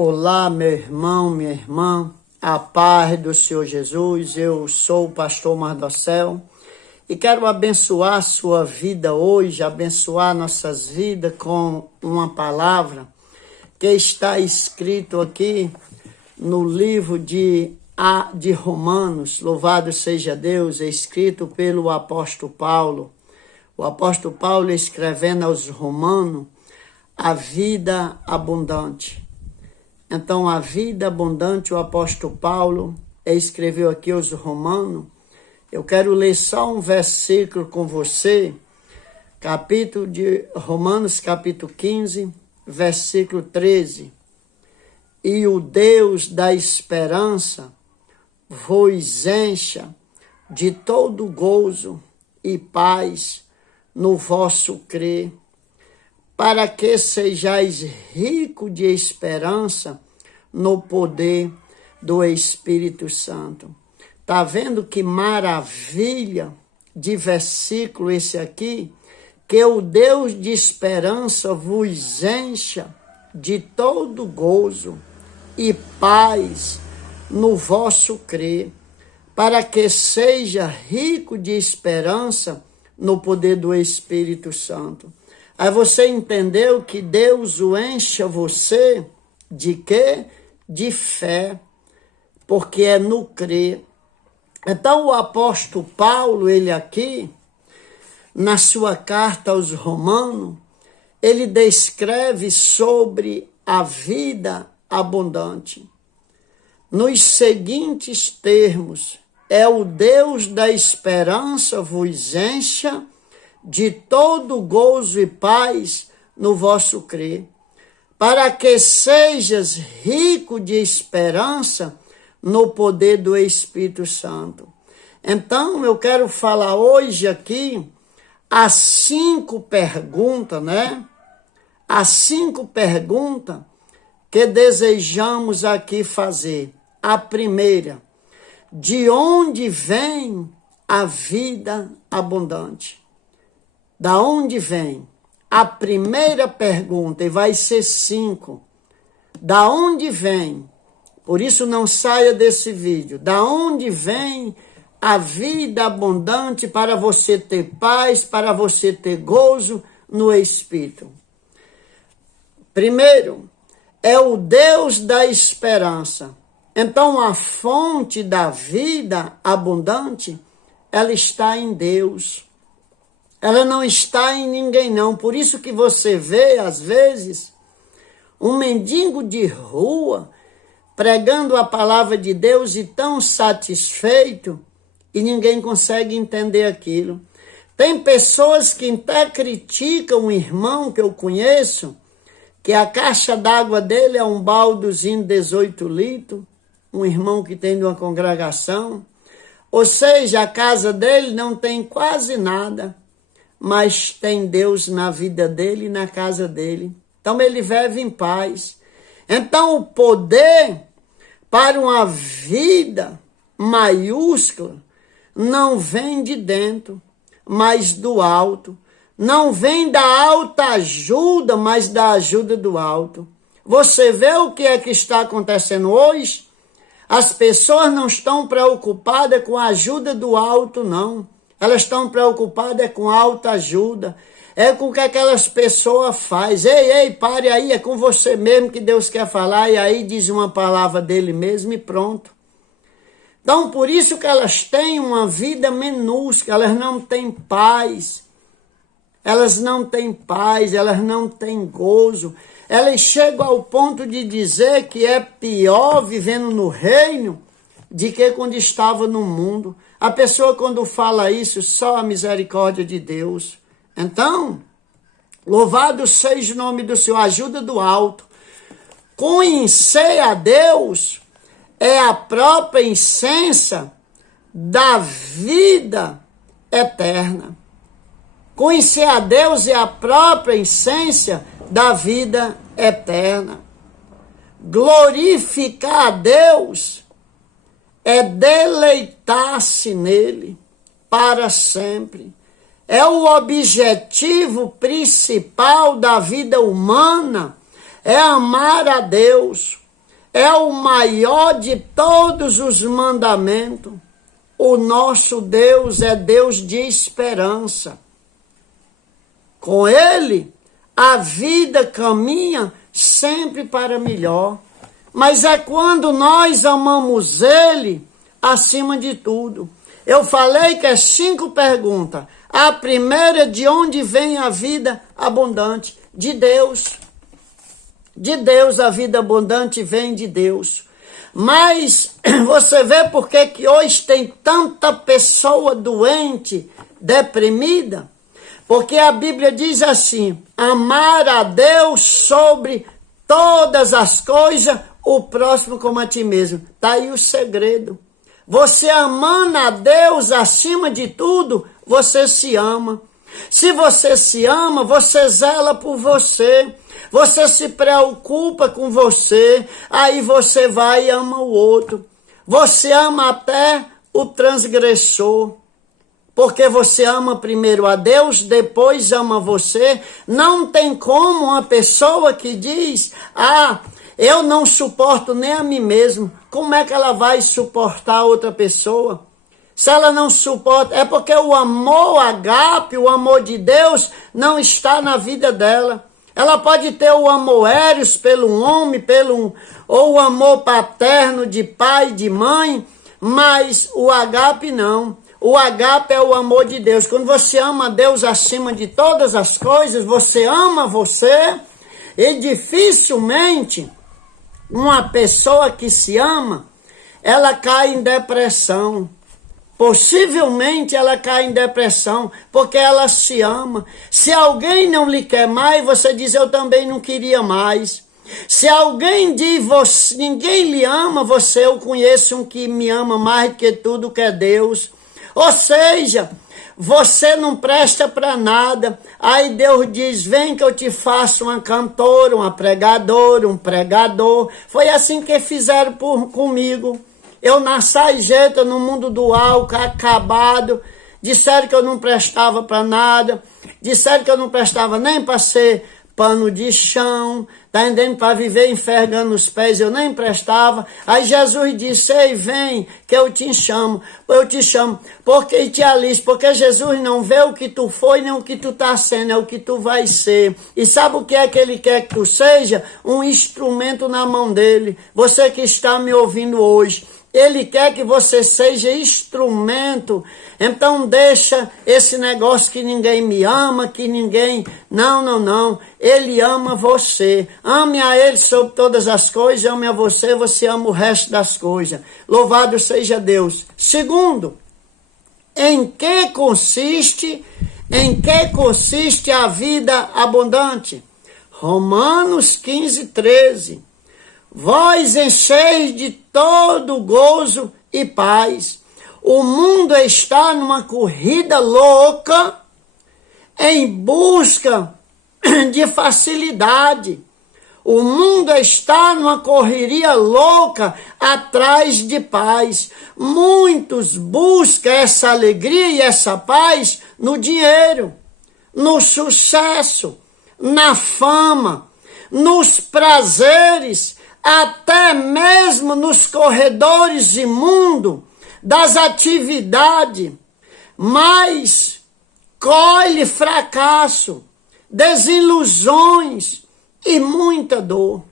Olá, meu irmão, minha irmã, a paz do Senhor Jesus. Eu sou o pastor Mardocel e quero abençoar a sua vida hoje, abençoar nossas vidas com uma palavra que está escrito aqui no livro de Romanos. Louvado seja Deus, é escrito pelo apóstolo Paulo. O apóstolo Paulo escrevendo aos romanos a vida abundante. Então, a vida abundante, o apóstolo Paulo escreveu aqui aos romanos. Eu quero ler só um versículo com você, capítulo de Romanos, capítulo 15, versículo 13. E o Deus da esperança vos encha de todo gozo e paz no vosso crer, para que sejais ricos de esperança no poder do Espírito Santo. Tá vendo que maravilha de versículo esse aqui? Que o Deus de esperança vos encha de todo gozo e paz no vosso crer, para que seja rico de esperança no poder do Espírito Santo. Aí você entendeu que Deus o encha você de quê? De fé, porque é no crer. Então o apóstolo Paulo, ele aqui, na sua carta aos Romanos, ele descreve sobre a vida abundante. Nos seguintes termos: é o Deus da esperança vos encha de todo gozo e paz no vosso crer, para que sejas rico de esperança no poder do Espírito Santo. Então, eu quero falar hoje aqui as 5 perguntas, As 5 perguntas que desejamos aqui fazer. A primeira: de onde vem a vida abundante? Da onde vem? A primeira pergunta, e vai ser 5. Da onde vem? Por isso não saia desse vídeo. Da onde vem a vida abundante para você ter paz, para você ter gozo no Espírito? Primeiro, é o Deus da esperança. Então, a fonte da vida abundante, ela está em Deus. Ela não está em ninguém, não. Por isso que você vê, às vezes, um mendigo de rua pregando a palavra de Deus e tão satisfeito, e ninguém consegue entender aquilo. Tem pessoas que até criticam um irmão que eu conheço, que a caixa d'água dele é um baldozinho de 18 litros, um irmão que tem de uma congregação. Ou seja, a casa dele não tem quase nada, mas tem Deus na vida dele e na casa dele. Então ele vive em paz. Então o poder para uma vida maiúscula não vem de dentro, mas do alto. Não vem da alta ajuda, mas da ajuda do alto. Você vê o que é que está acontecendo hoje? As pessoas não estão preocupadas com a ajuda do alto, não. Elas estão preocupadas com alta ajuda. É com o que aquelas pessoas fazem. Ei, pare aí, é com você mesmo que Deus quer falar. E aí diz uma palavra dele mesmo e pronto. Então, por isso que elas têm uma vida minúscula. Elas não têm paz. Elas não têm paz, elas não têm gozo. Elas chegam ao ponto de dizer que é pior vivendo no reino de que quando estava no mundo. A pessoa, quando fala isso, só a misericórdia de Deus. Então, louvado seja o nome do Senhor, ajuda do alto. Conhecer a Deus é a própria essência da vida eterna. Conhecer a Deus é a própria essência da vida eterna. Glorificar a Deus é deleitar-se nele para sempre. É o objetivo principal da vida humana, é amar a Deus. é o maior de todos os mandamentos. O nosso Deus é Deus de esperança. Com Ele, a vida caminha sempre para melhor. Mas é quando nós amamos Ele acima de tudo. Eu falei que é 5 perguntas. A primeira, de onde vem a vida abundante? De Deus. De Deus, a vida abundante vem de Deus. Mas você vê por que hoje tem tanta pessoa doente, deprimida? Porque a Bíblia diz assim: amar a Deus sobre todas as coisas, o próximo como a ti mesmo. Está aí o segredo. Você amando a Deus acima de tudo, você se ama. Se você se ama, você zela por você. Você se preocupa com você. Aí você vai e ama o outro. Você ama até o transgressor. Porque você ama primeiro a Deus, depois ama você. Não tem como uma pessoa que diz: eu não suporto nem a mim mesmo. Como é que ela vai suportar outra pessoa? Se ela não suporta, é porque o amor ágape, o amor de Deus, não está na vida dela. Ela pode ter o amor eros pelo homem, ou o amor paterno de pai, de mãe, mas o ágape não. O ágape é o amor de Deus. Quando você ama a Deus acima de todas as coisas, você ama você, e dificilmente uma pessoa que se ama, ela cai em depressão. Possivelmente ela cai em depressão, porque ela se ama. Se alguém não lhe quer mais, você diz: eu também não queria mais. Se alguém diz: ninguém lhe ama, eu conheço um que me ama mais do que tudo que é Deus. Ou seja, você não presta para nada. Aí Deus diz: vem que eu te faço uma cantora, uma pregadora, um pregador. Foi assim que fizeram comigo. Eu na sarjeta, no mundo dual, acabado. Disseram que eu não prestava para nada. Disseram que eu não prestava nem para ser pano de chão. Tá entendendo? Para viver enfergando os pés, eu nem prestava. Aí Jesus disse: ei, vem, que eu te chamo. Eu te chamo. Porque te alisto. Porque Jesus não vê o que tu foi, nem o que tu tá sendo, é o que tu vai ser. E sabe o que é que Ele quer que tu seja? Um instrumento na mão dele. Você que está me ouvindo hoje, Ele quer que você seja instrumento. Então deixa esse negócio que ninguém me ama, que ninguém... Não. Ele ama você. Ame a Ele sobre todas as coisas, ame a você, você ama o resto das coisas. Louvado seja Deus. Segundo, em que consiste a vida abundante? Romanos 15:13. Vós encheis de todo gozo e paz. O mundo está numa corrida louca em busca de facilidade. O mundo está numa correria louca atrás de paz. Muitos buscam essa alegria e essa paz no dinheiro, no sucesso, na fama, nos prazeres, até mesmo nos corredores imundos das atividades, mas colhe fracasso, desilusões e muita dor.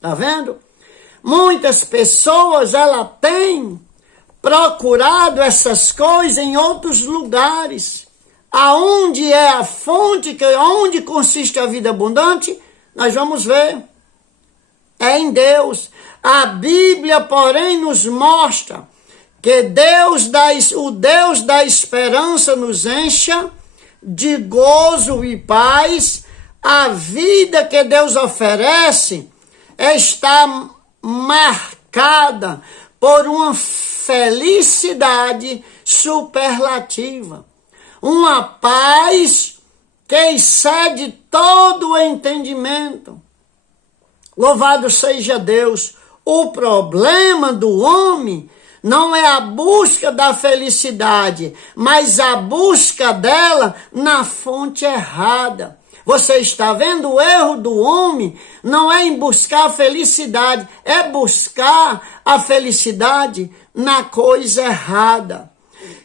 Tá vendo? Muitas pessoas, ela têm procurado essas coisas em outros lugares. Aonde é a fonte, onde consiste a vida abundante, nós vamos ver. É em Deus. A Bíblia, porém, nos mostra que o Deus da esperança nos encha de gozo e paz. A vida que Deus oferece está marcada por uma felicidade superlativa. Uma paz que excede todo o entendimento. Louvado seja Deus. O problema do homem não é a busca da felicidade, mas a busca dela na fonte errada. Você está vendo? O erro do homem não é em buscar a felicidade, é buscar a felicidade na coisa errada.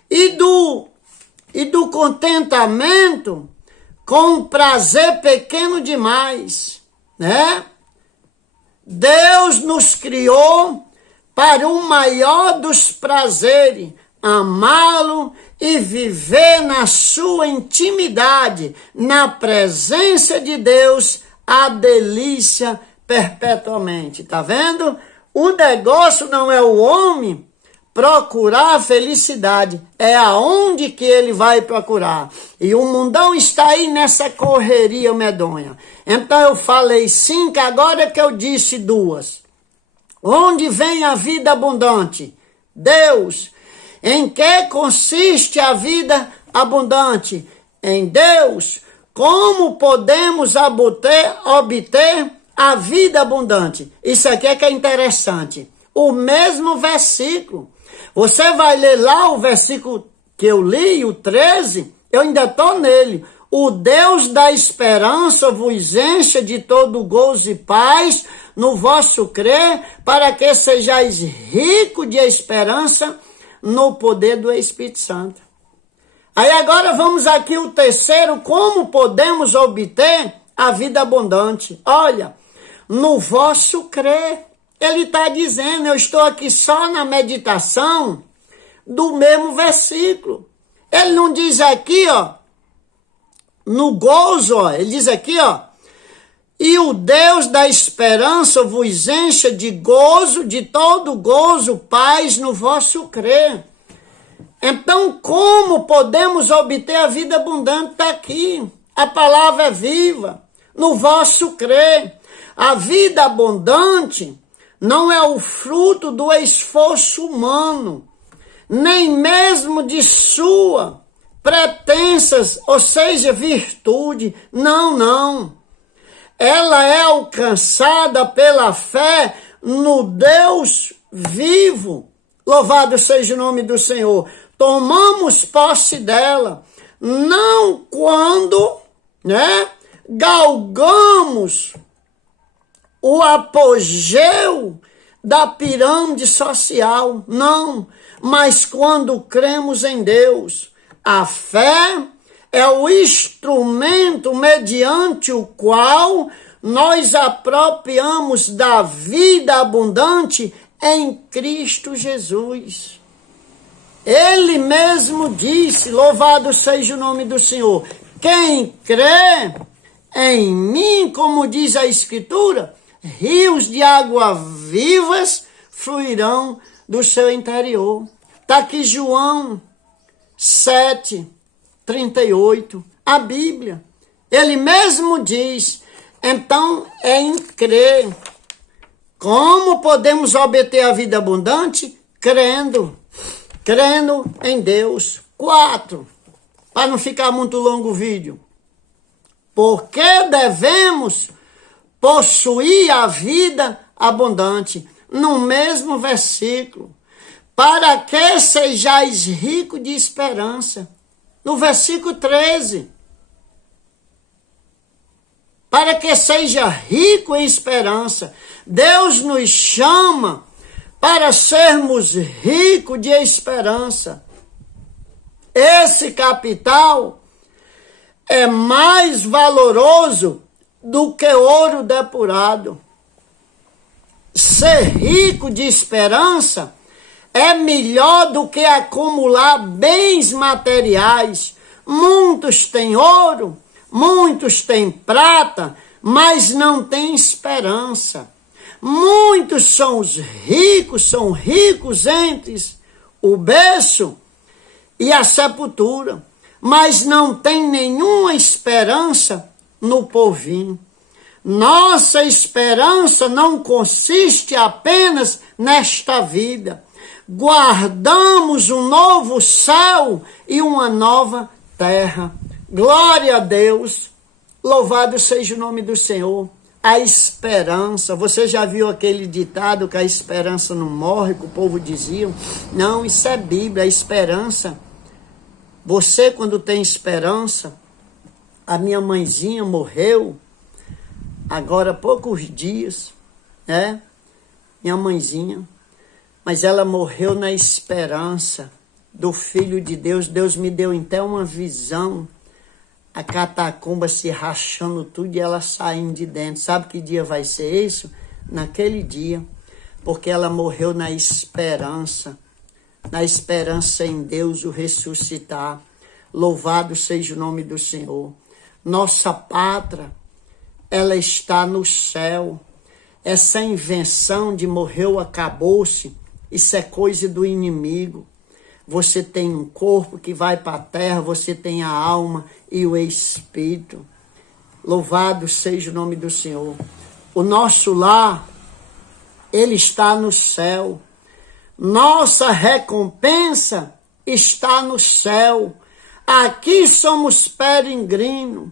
E do contentamento com um prazer pequeno demais, né? Deus nos criou para o maior dos prazeres, amá-lo e viver na sua intimidade, na presença de Deus, a delícia perpetuamente. Tá vendo? O negócio não é o homem procurar a felicidade, é aonde que ele vai procurar. E o mundão está aí nessa correria medonha. Então eu falei 5, agora que eu disse 2. Onde vem a vida abundante? Deus. Em que consiste a vida abundante? Em Deus. Como podemos obter a vida abundante? Isso aqui é que é interessante. O mesmo versículo. Você vai ler lá o versículo que eu li, o 13, eu ainda estou nele. O Deus da esperança vos encha de todo gozo e paz no vosso crer, para que sejais ricos de esperança no poder do Espírito Santo. Aí agora vamos aqui o terceiro, como podemos obter a vida abundante? Olha, no vosso crer. Ele está dizendo, eu estou aqui só na meditação do mesmo versículo. Ele não diz aqui, ó, no gozo, ó, ele diz aqui, ó, e o Deus da esperança vos encha de gozo, de todo gozo, paz no vosso crer. Então, como podemos obter a vida abundante? Está aqui. A palavra é viva, no vosso crer. A vida abundante não é o fruto do esforço humano, nem mesmo de sua pretensas, ou seja, virtude. Não, não. Ela é alcançada pela fé no Deus vivo. Louvado seja o nome do Senhor. Tomamos posse dela, não quando, né, galgamos o apogeu da pirâmide social, não, mas quando cremos em Deus. A fé é o instrumento mediante o qual nós apropriamos da vida abundante em Cristo Jesus. Ele mesmo disse, louvado seja o nome do Senhor, quem crê em mim, como diz a Escritura, rios de água vivas fluirão do seu interior. Está aqui João 7:38, a Bíblia. Ele mesmo diz, então é em crer. Como podemos obter a vida abundante? Crendo em Deus. 4, para não ficar muito longo o vídeo. Porque devemos possuir a vida abundante. No mesmo versículo. Para que sejais ricos de esperança. No versículo 13. Para que seja rico em esperança. Deus nos chama para sermos ricos de esperança. Esse capital é mais valoroso do que ouro depurado. Ser rico de esperança é melhor do que acumular bens materiais. Muitos têm ouro, muitos têm prata, mas não têm esperança. Muitos são ricos entre o berço e a sepultura, mas não têm nenhuma esperança no porvir. Nossa esperança não consiste apenas nesta vida. Guardamos um novo céu e uma nova terra. Glória a Deus. Louvado seja o nome do Senhor. A esperança. Você já viu aquele ditado que a esperança não morre, que o povo dizia? Não, isso é Bíblia. A esperança. Você, quando tem esperança, A minha mãezinha morreu agora há poucos dias, né? Minha mãezinha. Mas ela morreu na esperança do Filho de Deus. Deus me deu então uma visão. A catacumba se rachando tudo e ela saindo de dentro. Sabe que dia vai ser isso? Naquele dia. Porque ela morreu na esperança em Deus o ressuscitar. Louvado seja o nome do Senhor. Nossa pátria, ela está no céu. Essa invenção de morreu, acabou-se, isso é coisa do inimigo. Você tem um corpo que vai para a terra, você tem a alma e o espírito. Louvado seja o nome do Senhor. O nosso lar, ele está no céu. Nossa recompensa está no céu. Aqui somos peregrinos,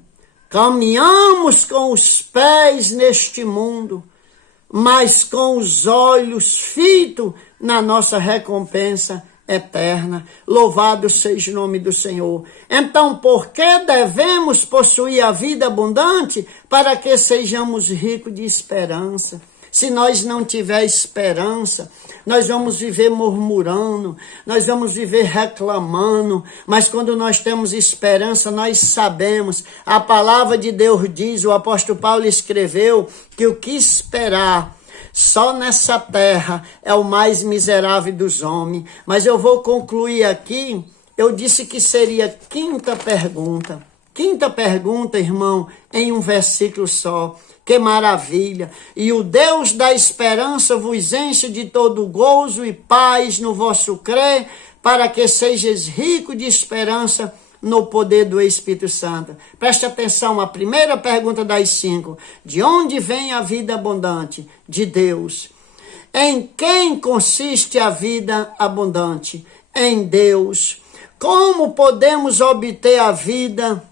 caminhamos com os pés neste mundo, mas com os olhos fitos na nossa recompensa eterna. Louvado seja o nome do Senhor. Então, por que devemos possuir a vida abundante? Para que sejamos ricos de esperança. Se nós não tiver esperança, nós vamos viver murmurando, nós vamos viver reclamando, mas quando nós temos esperança, nós sabemos, a palavra de Deus diz, o apóstolo Paulo escreveu, que o que esperar só nessa terra é o mais miserável dos homens. Mas eu vou concluir aqui, eu disse que seria quinta pergunta. Quinta pergunta, irmão, em um versículo só. Que maravilha! E o Deus da esperança vos enche de todo gozo e paz no vosso crer, para que sejais rico de esperança no poder do Espírito Santo. Preste atenção, a primeira pergunta das 5. De onde vem a vida abundante? De Deus. Em quem consiste a vida abundante? Em Deus. Como podemos obter a vida?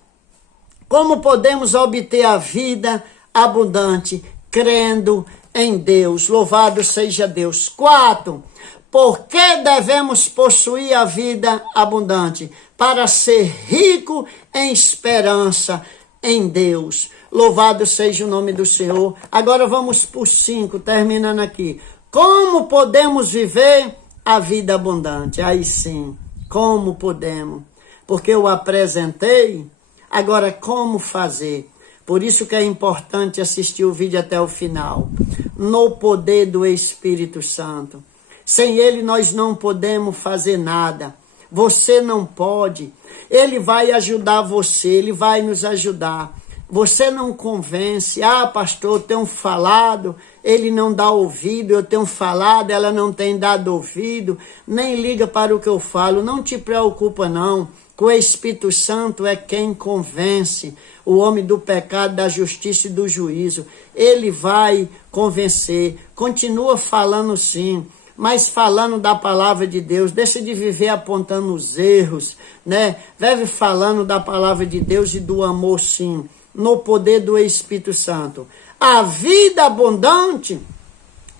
Como podemos obter a vida abundante? Crendo em Deus. Louvado seja Deus. 4. Por que devemos possuir a vida abundante? Para ser rico em esperança em Deus. Louvado seja o nome do Senhor. Agora vamos por 5, terminando aqui. Como podemos viver a vida abundante? Aí sim, como podemos? Porque eu apresentei, agora como fazer? Por isso que é importante assistir o vídeo até o final. No poder do Espírito Santo. Sem ele nós não podemos fazer nada. Você não pode. Ele vai ajudar você, ele vai nos ajudar. Você não convence. Ah, pastor, eu tenho falado, ele não dá ouvido. Eu tenho falado, ela não tem dado ouvido. Nem liga para o que eu falo. Não te preocupa não. O Espírito Santo é quem convence o homem do pecado, da justiça e do juízo. Ele vai convencer. Continua falando sim, mas falando da palavra de Deus. Deixa de viver apontando os erros, né? Vive falando da palavra de Deus e do amor sim, no poder do Espírito Santo. A vida abundante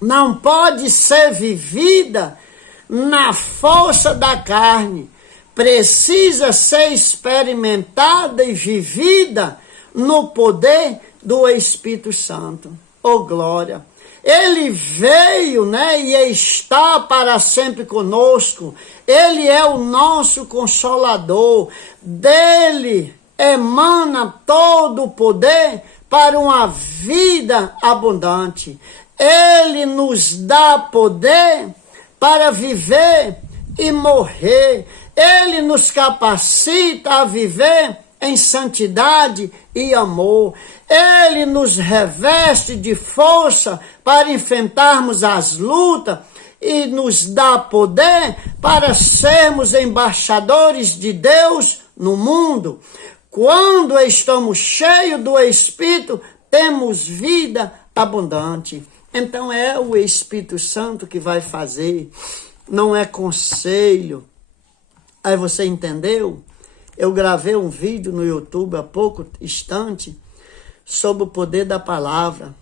não pode ser vivida na força da carne. Precisa ser experimentada e vivida no poder do Espírito Santo. Oh, glória! Ele veio, né, e está para sempre conosco. Ele é o nosso Consolador. Dele emana todo o poder para uma vida abundante. Ele nos dá poder para viver e morrer. Ele nos capacita a viver em santidade e amor. Ele nos reveste de força para enfrentarmos as lutas e nos dá poder para sermos embaixadores de Deus no mundo. Quando estamos cheios do Espírito, temos vida abundante. Então é o Espírito Santo que vai fazer, não é conselho. Aí você entendeu? Eu gravei um vídeo no YouTube há pouco instante sobre o poder da palavra.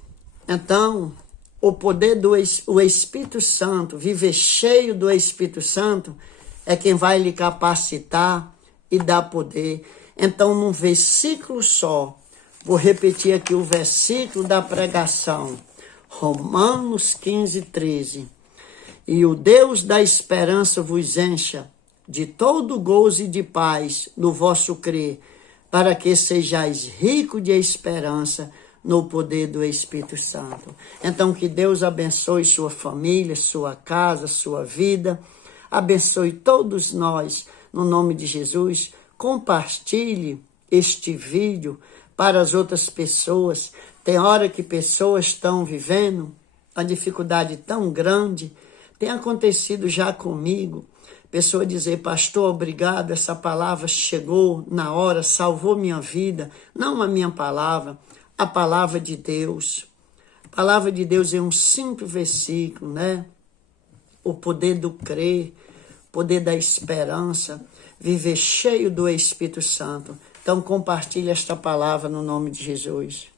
Então, o poder do Espírito Santo, viver cheio do Espírito Santo, é quem vai lhe capacitar e dar poder. Então, num versículo só, vou repetir aqui o versículo da pregação. Romanos 15, 13. E o Deus da esperança vos encha de todo gozo e de paz no vosso crer, para que sejais ricos de esperança no poder do Espírito Santo. Então, que Deus abençoe sua família, sua casa, sua vida. Abençoe todos nós, no nome de Jesus. Compartilhe este vídeo para as outras pessoas. Tem hora que pessoas estão vivendo uma dificuldade tão grande. Tem acontecido já comigo. Pessoa dizer, pastor, obrigado, essa palavra chegou na hora, salvou minha vida. Não a minha palavra, a palavra de Deus. A palavra de Deus é um simples versículo, né? O poder do crer, o poder da esperança, viver cheio do Espírito Santo. Então compartilhe esta palavra no nome de Jesus.